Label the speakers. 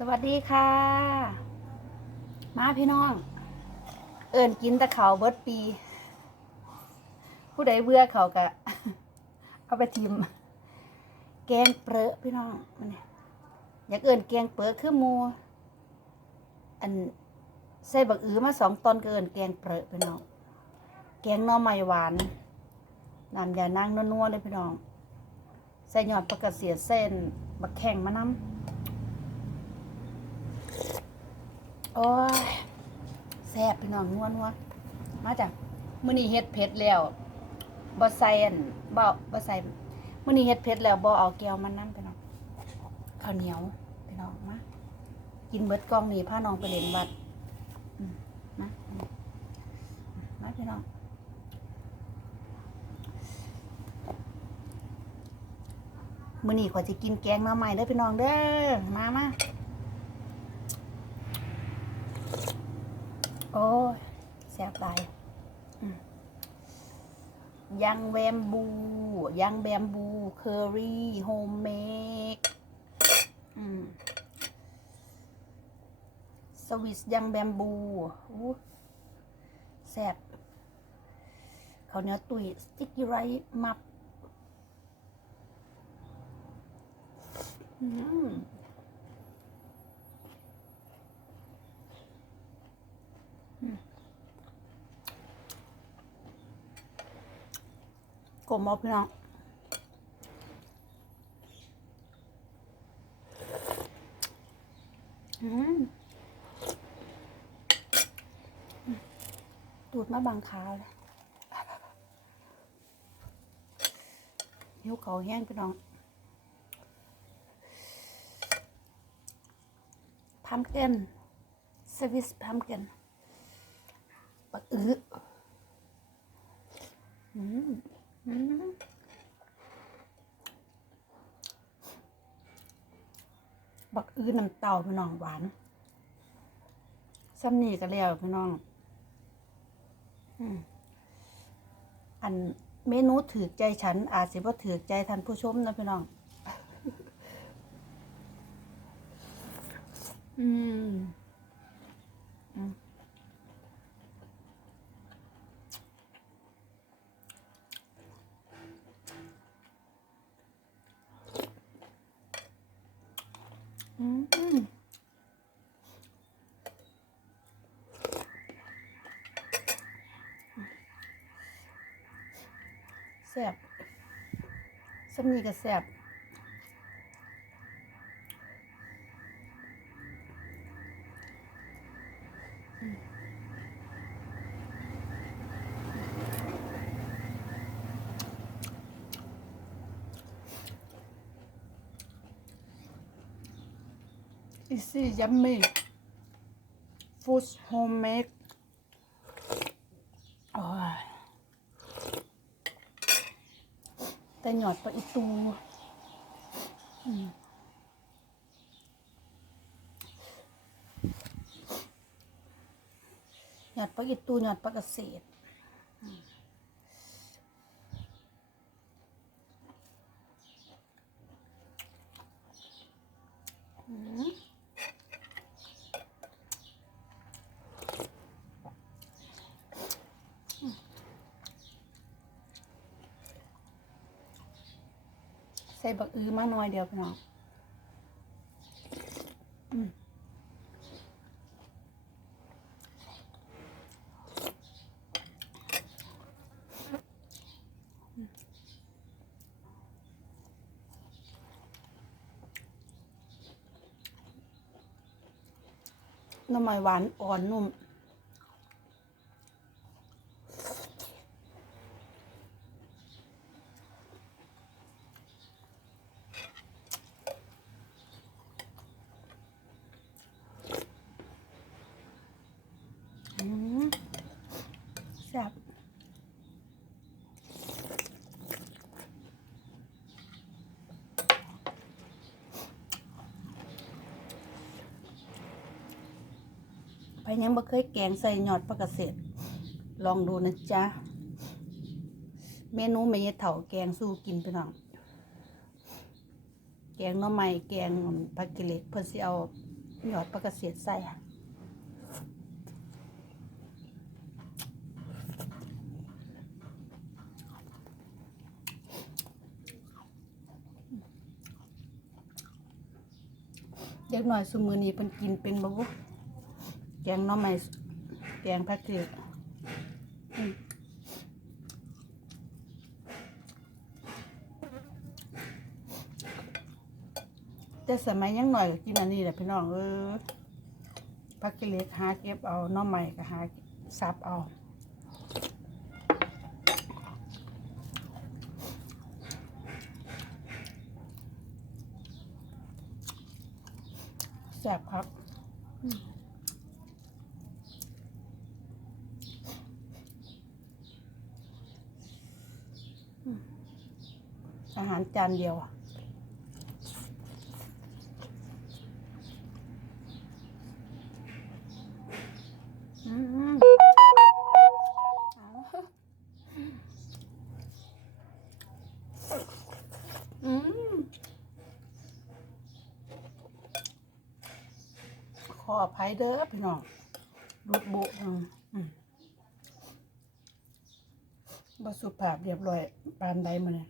Speaker 1: สวัสดีค่ะ มาพี่น้อง เอิญกินตะเขาเบิดปี ผู้ใดเบื่อเขากะ เอาไปทิม แกงเปรอะพี่น้องมันอยากเอิญแกงเปรอะคือมู อันใส่บักอือมาสองตอนก็เอิญแกงเปรอะพี่น้อง แกงน่อไม้หวานน้ำยานางนัวๆเลยพี่น้อง ใส่หยอดประกาศเสียเส้น บักแข่งมะน้ำ โอ้ยแซ่บพี่น้องนัวนัวมาจ้ะมื้อนี้เฮ็ดเผ็ดแล้วบ่ใส่อันบ่บ่ใส่มื้อนี้เฮ็ดเผ็ดแล้วบ่เอาแก้วมันนำพี่น้องข้าวเหนียวพี่น้องมากินเบิดกล่องนี้พาน้องไปเล่นวัดมามาพี่น้องมื้อนี้ขอยสิกินแกงหน่อไม้เด้อพี่น้องเด้อมามา โอ้ยแซ่บตายยังแบมบู ยังแบมบูเคอรี่โฮมเมกสวิสยังแบมบูแซ่บเขาวเหนี้ยตุยสติกกี้ไรมับ อืม กลมอพี่น้องอืมดูดมาบางขาเลยหิวเขาแห้งพี่น้องพัมเกนสวิสพัมเกนปักอื้ออืมอืม บักอื้อน้ำเต่าพี่น้องหวานซ้ำนี่ก็แล้วพี่น้องอืมอันเมนูถือใจฉัน อาจสิบ่ถือใจท่านผู้ชมนะพี่น้อง อืมอืม แซ่บสมีก็แซ่บอืม อีซี่ยัมมี่ฟู้ดโฮมเมดโอ้แต่หยอดปลาอีตูหยอดปลาอีตูหยอดปลาเกษตรอืมอืมใส่บักอื้อมาหน่อยเดียวพี่น้องอืมหน้ำไม้หวานอ่อนนุ่ม อืมแซ่บ ไปยังบ่เคยแกงใส่หยอดปลากระเสดลองดูนะจ๊ะ เมนูไม่ยเถาแกงสู้กินไปน้อง แกงหน่อไม้แกงผักกิเหล็กเพื่อสิเอาหยอดปลากระเสียดใส่เด็กหน่อยสมือนี้เป็นกินเป็นบ่บุ แกงน้อไม้แกงผักเกลือแต่สมัยยังหน่อยก็กินอันนี้แหละพี่น้องเออผักกิเล็กหาเก็บเอาน้อไม้ก็หาซับเอาแซ่บครับอืมอืม อาหารจานเดียวอะอืมขออภัยเด้อพี่น้องรูดโบะอืมอืมบสุภาพเรียบร้อยปานใดมาเนี่ย